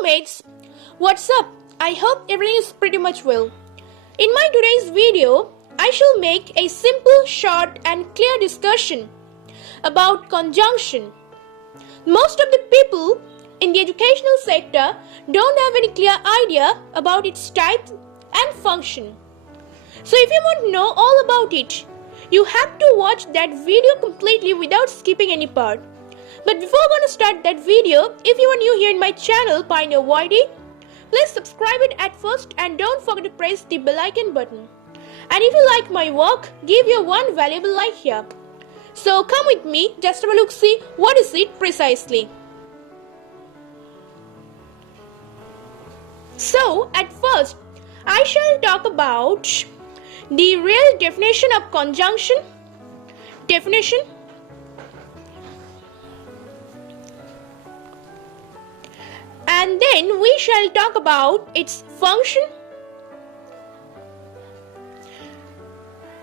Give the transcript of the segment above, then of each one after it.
Hello mates, what's up? I hope everything is pretty much well. In my today's video, I shall make a simple, short and clear discussion about conjunction. Most of the people in the educational sector don't have any clear idea about its type and function. So if you want to know all about it, you have to watch that video completely without skipping any part. But before going to start that video, if you are new here in my channel PioneerYT, please subscribe it at first and don't forget to press the bell icon button. And if you like my work, give your one valuable like here. So come with me, just have a look, see what is it precisely. So at first, I shall talk about the real definition of conjunction. Definition. And then we shall talk about its function.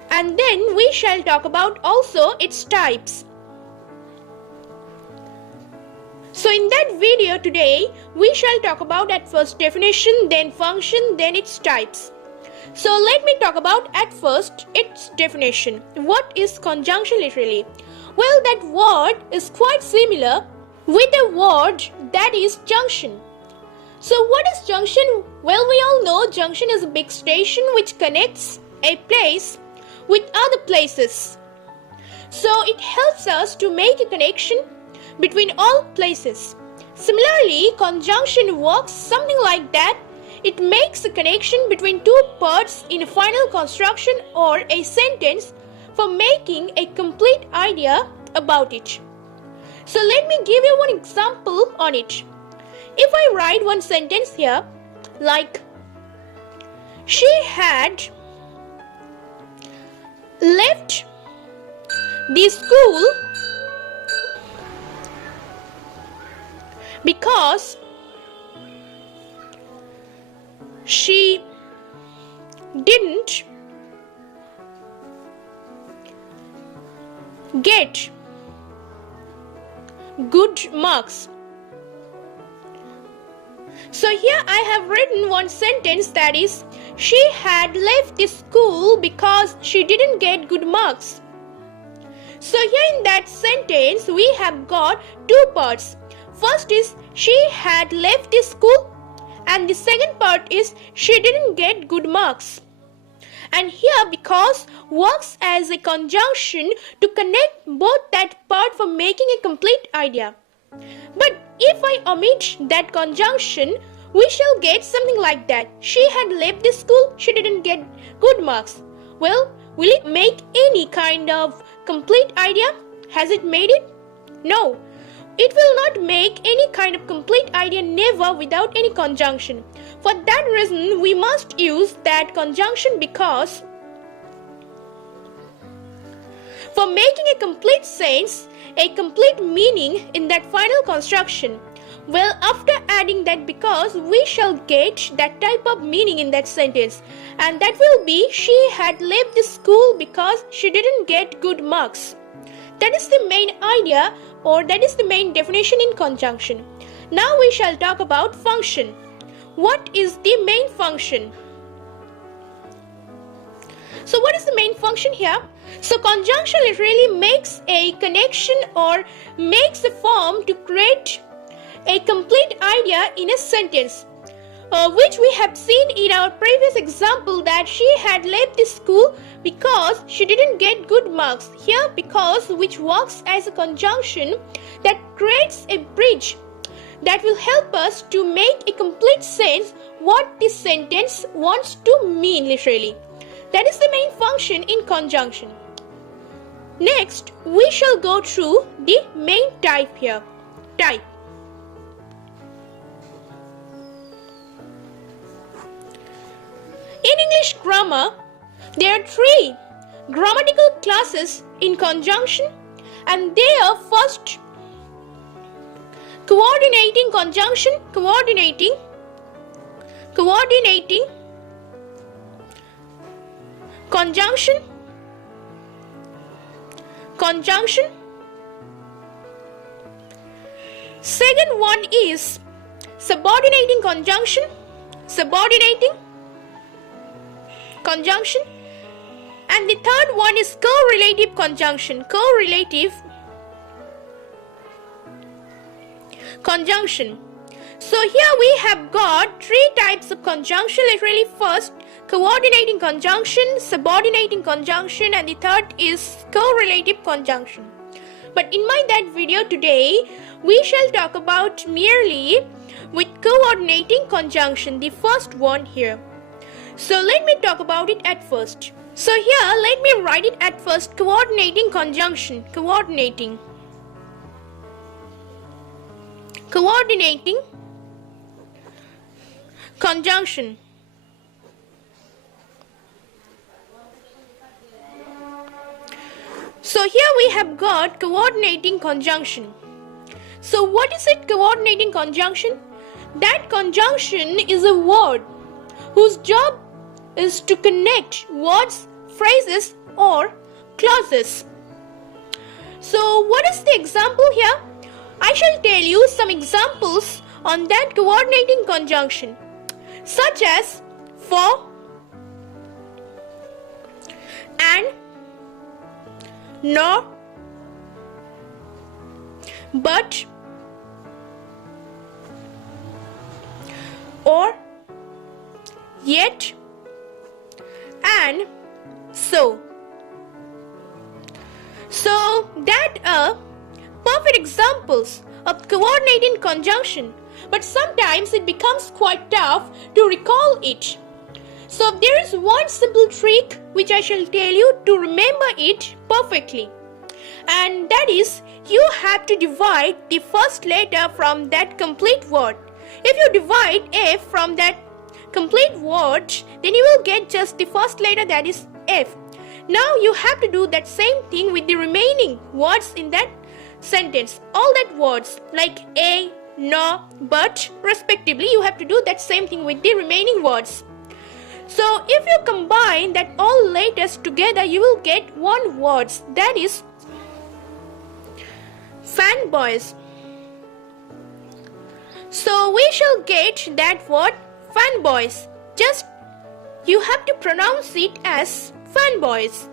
And then we shall talk about also its types. So in that video today, we shall talk about at first definition, then function, then its types. So let me talk about at first its definition. What is conjunction literally? Well, that word is quite similar with a word that is junction. So what is junction? Well, we all know junction is a big station which connects a place with other places. So it helps us to make a connection between all places. Similarly, conjunction works something like that. It makes a connection between two parts in a final construction or a sentence for making a complete idea about it. So let me give you one example on it. If I write one sentence here like, she had left the school because she didn't get good marks. So here I have written one sentence that is, she had left the school because she didn't get good marks. So here in that sentence we have got two parts. First is she had left the school and the second part is she didn't get good marks. And here because works as a conjunction to connect both that part for making a complete idea. But if I omit that conjunction, we shall get something like that. She had left the school, she didn't get good marks. Well, will it make any kind of complete idea? Has it made it? No. It will not make any kind of complete idea, never, without any conjunction. For that reason, we must use that conjunction because for making a complete sense, a complete meaning in that final construction. Well, after adding that because, we shall get that type of meaning in that sentence. And that will be, she had left the school because she didn't get good marks. That is the main idea, or that is the main definition in conjunction. Now we shall talk about function. What is the main function? So what is the main function here? So conjunction literally makes a connection or makes a form to create a complete idea in a sentence, which we have seen in our previous example that she had left the school because she didn't get good marks. Here because, which works as a conjunction that creates a bridge that will help us to make a complete sense what this sentence wants to mean literally. That is the main function in conjunction. Next, we shall go through the main type here. Type. In English grammar, there are three grammatical classes in conjunction, and they are first coordinating conjunction, coordinating, conjunction, conjunction. Second one is subordinating conjunction, subordinating conjunction, and the third one is correlative conjunction, correlative conjunction. So here we have got three types of conjunction literally. First, coordinating conjunction, subordinating conjunction, and the third is correlative conjunction. But in that video today, we shall talk about merely with coordinating conjunction, the first one here. So let me talk about it at first. So here let me write it at first, coordinating conjunction, coordinating conjunction. So here we have got coordinating conjunction. So what is it, coordinating conjunction? That conjunction is a word whose job is to connect words, phrases or clauses. So what is the example here? I shall tell you some examples on that coordinating conjunction, such as for, and, nor, but, or, yet, and so. So that are perfect examples of coordinating conjunction, but sometimes it becomes quite tough to recall it. So there is one simple trick which I shall tell you to remember it perfectly, and that is you have to divide the first letter from that complete word. If you divide F from that complete word, then you will get just the first letter, that is F. Now you have to do that same thing with the remaining words in that sentence. All that words like a, no, but respectively, you have to do that same thing with the remaining words. So if you combine that all letters together, you will get one word, that is fanboys. So we shall get that word fanboys. Just you have to pronounce it as fanboys.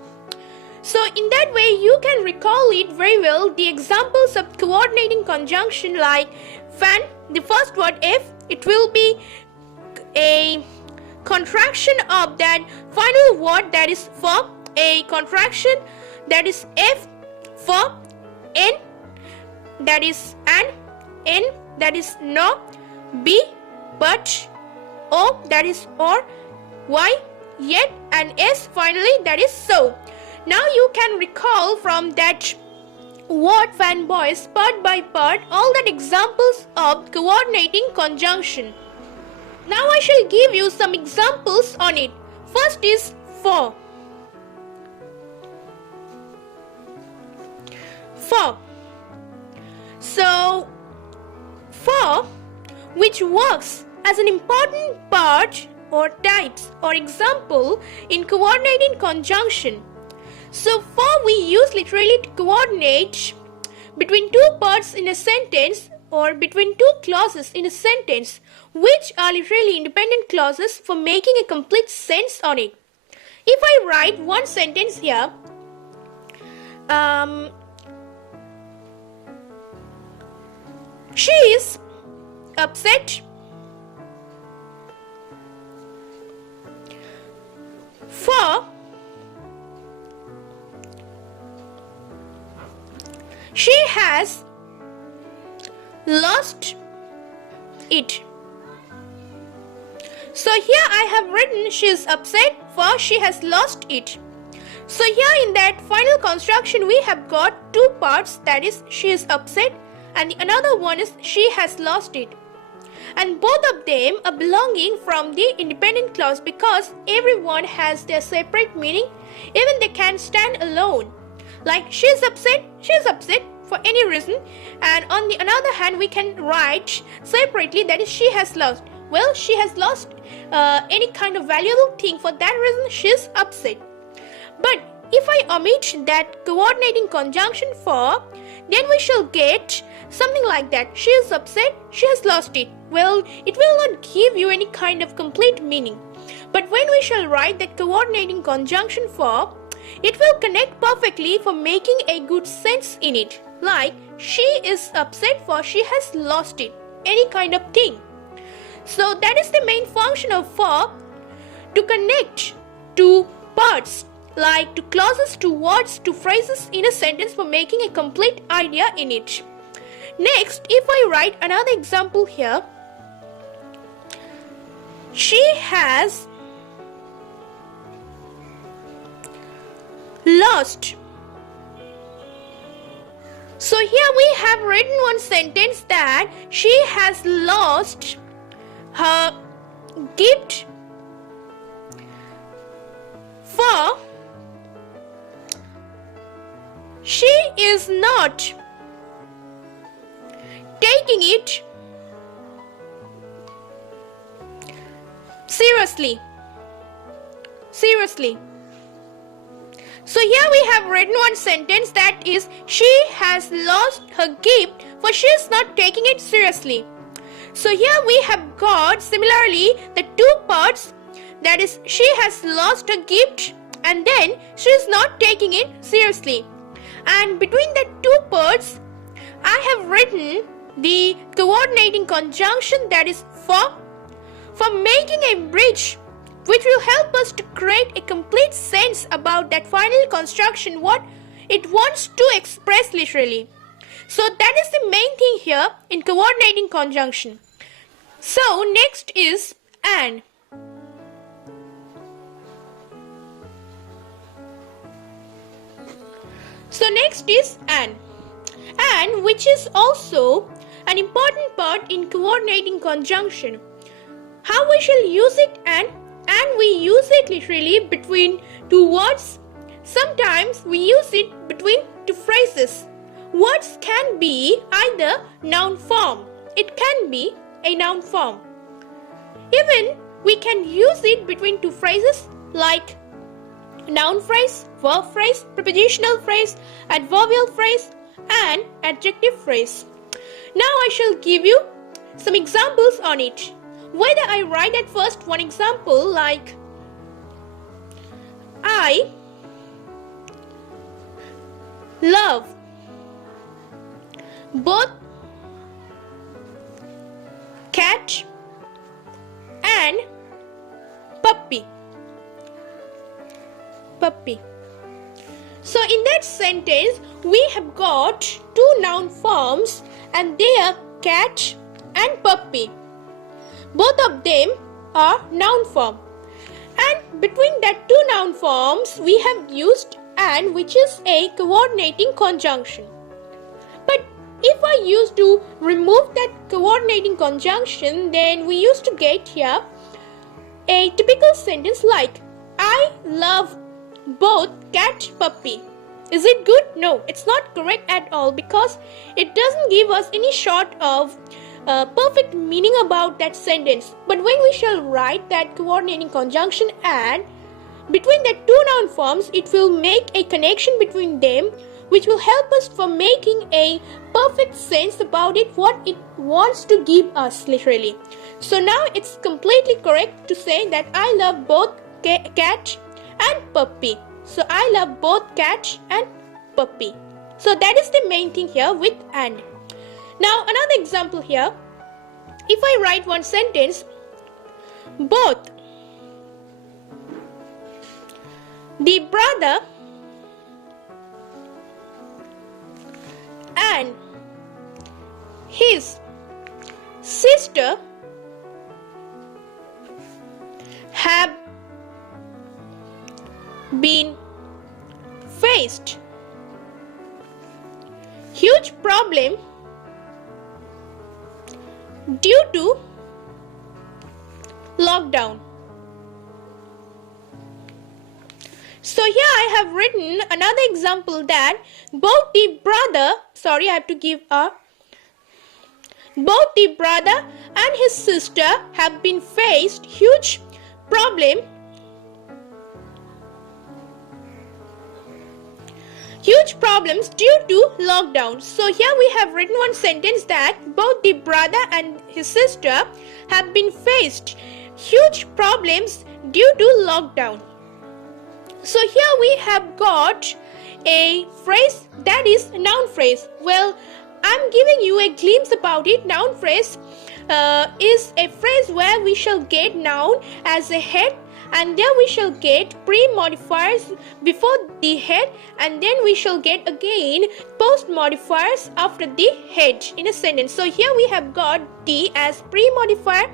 So in that way you can recall it very well, the examples of coordinating conjunction like fan, the first word F, it will be a contraction of that final word, that is for, a contraction, that is F, for, N, that is and, N, that is no, B, but, O, that is or, Y, yet, and S finally, that is so. Now you can recall from that word fanboys part by part all that examples of coordinating conjunction. Now I shall give you some examples on it. First is for. For. So, for, which works as an important part or types or example in coordinating conjunction. So for we use literally to coordinate between two parts in a sentence or between two clauses in a sentence, which are literally independent clauses for making a complete sense on it. If I write one sentence here, she is upset for she has lost it. So here I have written she is upset for she has lost it. So here in that final construction we have got two parts, that is she is upset and the another one is she has lost it. And both of them are belonging from the independent clause because everyone has their separate meaning, even they can stand alone. Like she is upset for any reason, and on the another hand we can write separately, that is she has lost. Well, she has lost any kind of valuable thing, for that reason she is upset. But if I omit that coordinating conjunction for, then we shall get something like that. She is upset, she has lost it. Well, it will not give you any kind of complete meaning. But when we shall write that coordinating conjunction for, it will connect perfectly for making a good sense in it. Like, she is upset for she has lost it. Any kind of thing. So that is the main function of for, to connect to parts, like to clauses, to words, to phrases in a sentence for making a complete idea in it. Next, if I write another example here, she has lost. So here we have written one sentence that she has lost her gift for she is not taking it seriously. So here we have written one sentence that is, she has lost her gift for she is not taking it seriously. So here we have got similarly the two parts, that is, she has lost her gift and then she is not taking it seriously. And between the two parts, I have written the coordinating conjunction, that is for making a bridge which will help us to create a complete sense about that final construction, what it wants to express literally. So that is the main thing here in coordinating conjunction. So next is and. So next is and, which is also an important part in coordinating conjunction. How we shall use it? And we use it literally between two words. Sometimes we use it between two phrases. Words can be either noun form. It can be a noun form. Even we can use it between two phrases like noun phrase, verb phrase, prepositional phrase, adverbial phrase, and adjective phrase. Now I shall give you some examples on it. Whether I write at first one example like, I love both cat and puppy. So in that sentence we have got two noun forms and they are cat and puppy. Both of them are noun form. And between that two noun forms we have used and, which is a coordinating conjunction. But if I used to remove that coordinating conjunction, then we used to get here a typical sentence like, I love both cat puppy. Is it good? No, it's not correct at all, because it doesn't give us any sort of perfect meaning about that sentence. But when we shall write that coordinating conjunction and, between the two noun forms, it will make a connection between them which will help us for making a perfect sense about it, what it wants to give us literally. So now it's completely correct to say that I love both cat and puppy. So I love both cat and puppy. So that is the main thing here with and. Now another example here. If I write one sentence, both the brother and his sister have been faced huge problem due to lockdown. So here I have written another example that both the brother and his sister have been faced huge problem huge problems due to lockdown. So here we have written one sentence that both the brother and his sister have been faced huge problems due to lockdown. So here we have got a phrase that is noun phrase. Well, I'm giving you a glimpse about it. Noun phrase is a phrase where we shall get noun as a head, and there we shall get pre-modifiers before the head, and then we shall get again post-modifiers after the head in a sentence. So here we have got the as pre-modifier.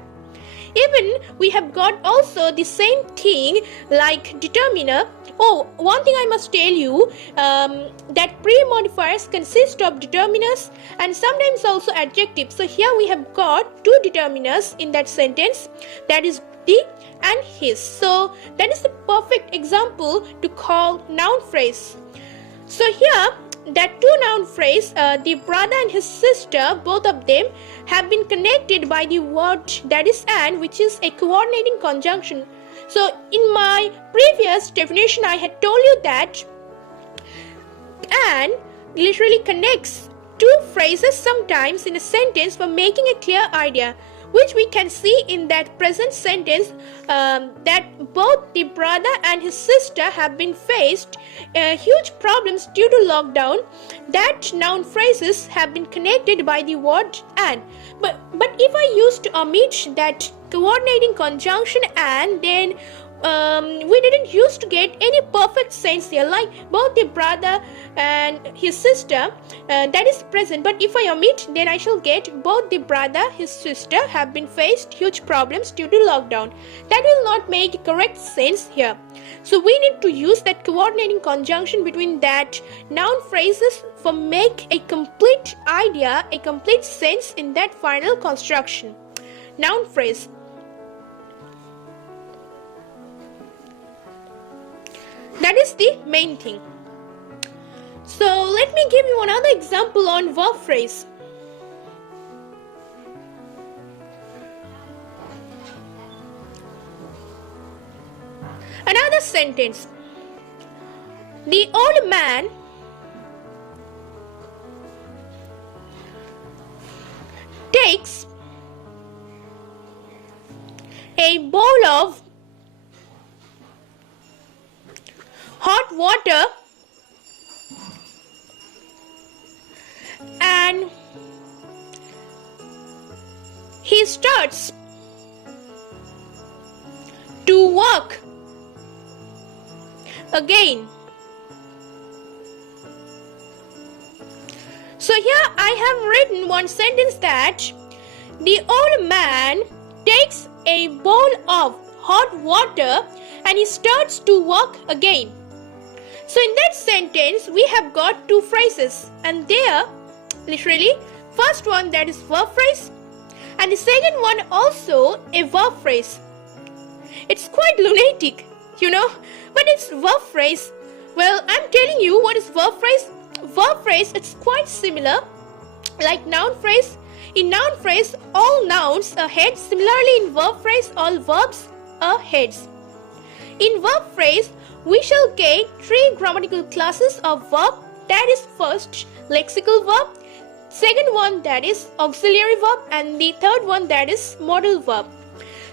Even we have got also the same thing like determiner. Oh, one thing I must tell you, that pre-modifiers consist of determiners and sometimes also adjectives. So here we have got two determiners in that sentence, that is the and his. So that is the perfect example to call noun phrase. So here that two noun phrase, the brother and his sister, both of them have been connected by the word that is and, which is a coordinating conjunction. So in my previous definition I had told you that and literally connects two phrases sometimes in a sentence for making a clear idea, which we can see in that present sentence, that both the brother and his sister have been faced huge problems due to lockdown. That noun phrases have been connected by the word and. But if I used to omit that coordinating conjunction and, then we didn't used to get any perfect sense here, like both the brother and his sister, that is present, but if I omit, then I shall get both the brother, his sister have been faced huge problems due to lockdown. That will not make correct sense here. So we need to use that coordinating conjunction between that noun phrases for make a complete idea, a complete sense in that final construction. Noun phrase. That is the main thing. So let me give you another example on verb phrase. Another sentence. The old man takes a bowl of hot water and he starts to walk again. So here I have written one sentence that the old man takes a bowl of hot water and he starts to walk again. So in that sentence we have got two phrases, and there literally first one that is verb phrase and the second one also a verb phrase. It's quite lunatic, but it's verb phrase. Well, I'm telling you what is verb phrase. Verb phrase, it's quite similar like noun phrase. In noun phrase all nouns are heads, similarly in verb phrase all verbs are heads. In verb phrase we shall get three grammatical classes of verb, that is first lexical verb, second one that is auxiliary verb, and the third one that is modal verb.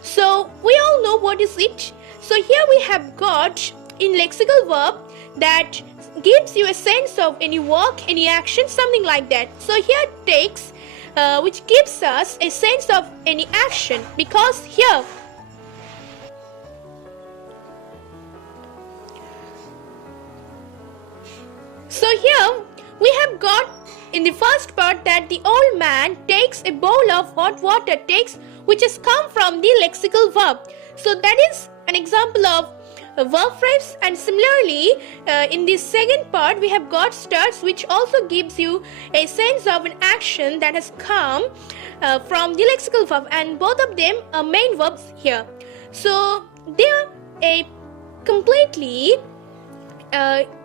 So we all know what is it. So here we have got in lexical verb that gives you a sense of any work, any action, something like that. So here takes which gives us a sense of any action, because here we have got in the first part that the old man takes a bowl of hot water, takes which has come from the lexical verb. So that is an example of a verb phrase, and similarly in the second part we have got starts, which also gives you a sense of an action that has come from the lexical verb, and both of them are main verbs here. So they are a completely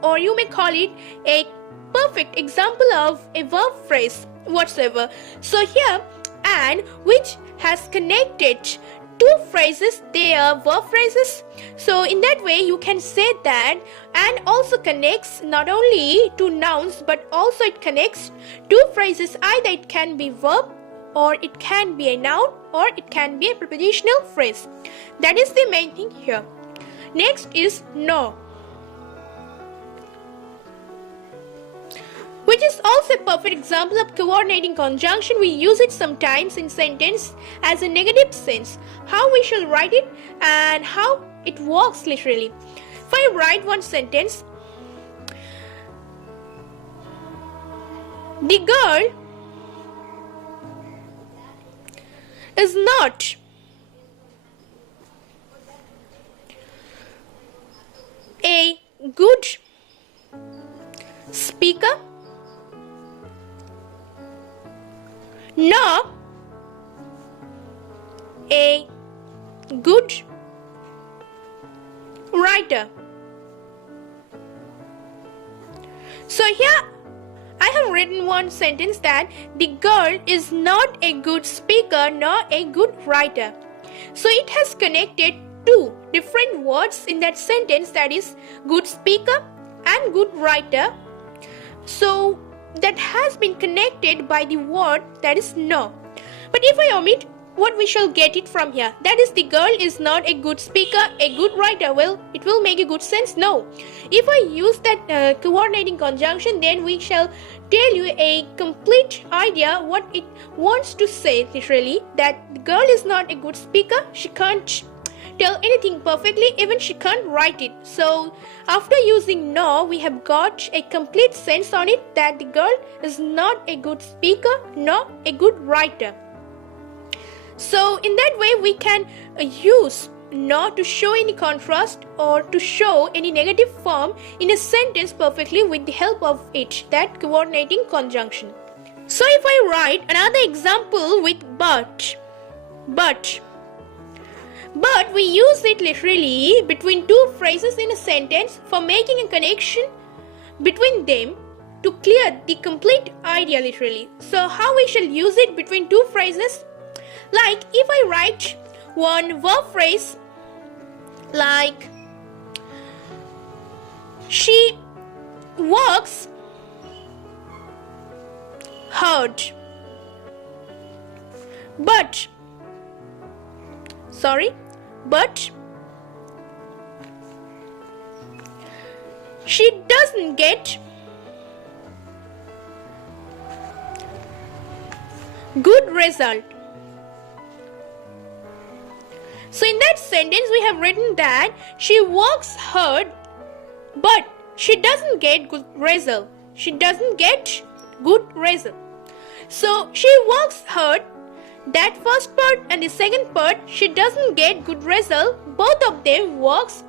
or you may call it a perfect example of a verb phrase whatsoever. So here and which has connected two phrases, they are verb phrases. So in that way you can say that and also connects not only to nouns but also it connects two phrases. Either it can be verb or it can be a noun or it can be a prepositional phrase. That is the main thing here. Next is no, which is also a perfect example of coordinating conjunction. We use it sometimes in sentence as a negative sense. How we shall write it and how it works literally. If I write one sentence, the girl is not a good speaker nor a good writer. So here I have written one sentence that the girl is not a good speaker nor a good writer. So it has connected two different words in that sentence, that is good speaker and good writer. So that has been connected by the word that is no. But if I omit, what we shall get it from here? That is the girl is not a good speaker, a good writer. Well, it will make a good sense? No. If I use that coordinating conjunction, then we shall tell you a complete idea what it wants to say literally, that the girl is not a good speaker, she can't tell anything perfectly, even she can't write it. So after using no, we have got a complete sense on it, that the girl is not a good speaker nor a good writer. So in that way we can use no to show any contrast or to show any negative form in a sentence perfectly with the help of it, that coordinating conjunction. So if I write another example with but we use it literally between two phrases in a sentence for making a connection between them to clear the complete idea literally. So how we shall use it between two phrases? Like if I write one verb phrase like she works hard but she doesn't get good result. So in that sentence we have written that she works hard but she doesn't get good result. She doesn't get good result. So she works hard, that first part and the second part, she doesn't get good result, both of them works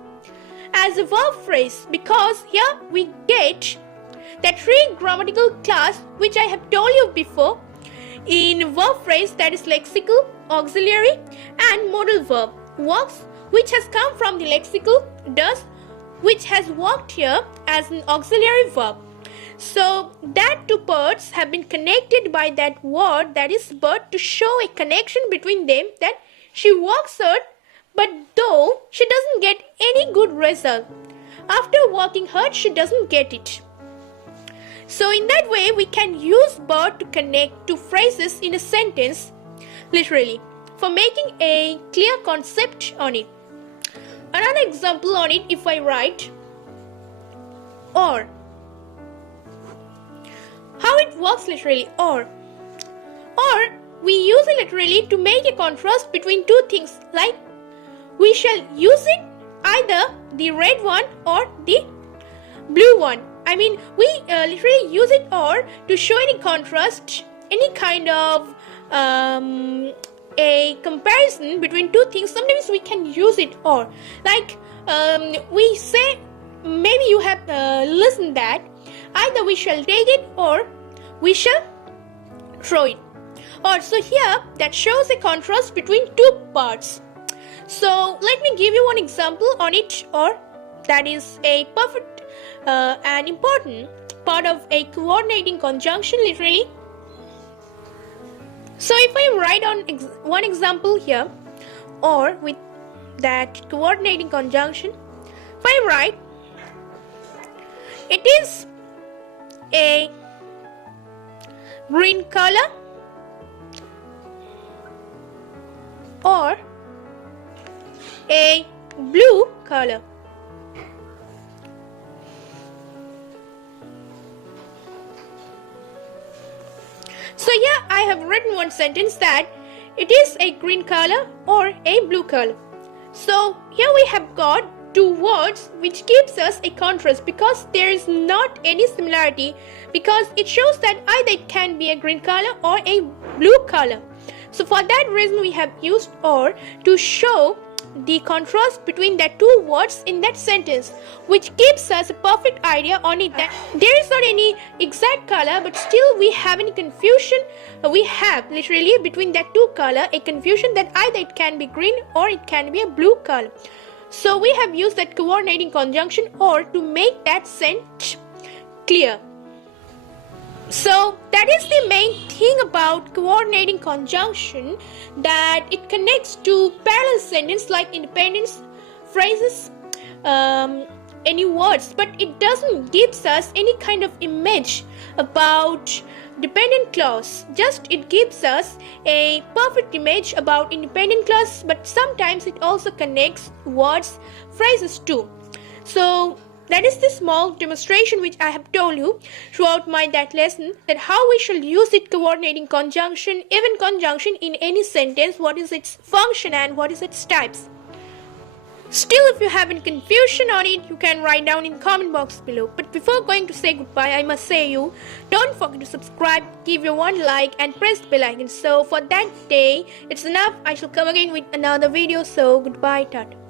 as a verb phrase, because here we get that three grammatical class which I have told you before in verb phrase, that is lexical, auxiliary and modal verb. Works which has come from the lexical, does which has worked here as an auxiliary verb. So that two parts have been connected by that word, that is but, to show a connection between them, that she works hard but though she doesn't get any good result. After working hard she doesn't get it. So in that way we can use but to connect two phrases in a sentence literally for making a clear concept on it. Another example on it, if I write or, how it works literally, or we use it literally to make a contrast between two things, like we shall use it either the red one or the blue one. I mean we literally use it or to show any contrast, any kind of a comparison between two things. Sometimes we can use it or, like we say, maybe you have listened that either we shall take it or we shall throw it. Or so here that shows a contrast between two parts. So let me give you one example on it, or that is a perfect and important part of a coordinating conjunction literally. So if I write on one example here, or with that coordinating conjunction? If I write, it is a green color or a blue color. So here I have written one sentence that it is a green color or a blue color. So here we have got two words which gives us a contrast because there is not any similarity, because it shows that either it can be a green color or a blue color. So for that reason we have used or to show the contrast between the two words in that sentence, which gives us a perfect idea on it that there is not any exact color, but still we have any confusion. We have literally between that two color a confusion that either it can be green or it can be a blue color. So we have used that coordinating conjunction or to make that sense clear. So that is the main thing about coordinating conjunction, that it connects to parallel sentence like independent phrases, any words, but it doesn't gives us any kind of image about dependent clause. Just it gives us a perfect image about independent clause, but sometimes it also connects words, phrases too. So that is the small demonstration which I have told you throughout that lesson, that how we shall use it coordinating conjunction, even conjunction in any sentence, what is its function and what is its types. Still, if you have any confusion on it, you can write down in the comment box below. But before going to say goodbye, I must say you, don't forget to subscribe, give your one like and press the bell icon. So for that day, it's enough. I shall come again with another video. So goodbye, Tata.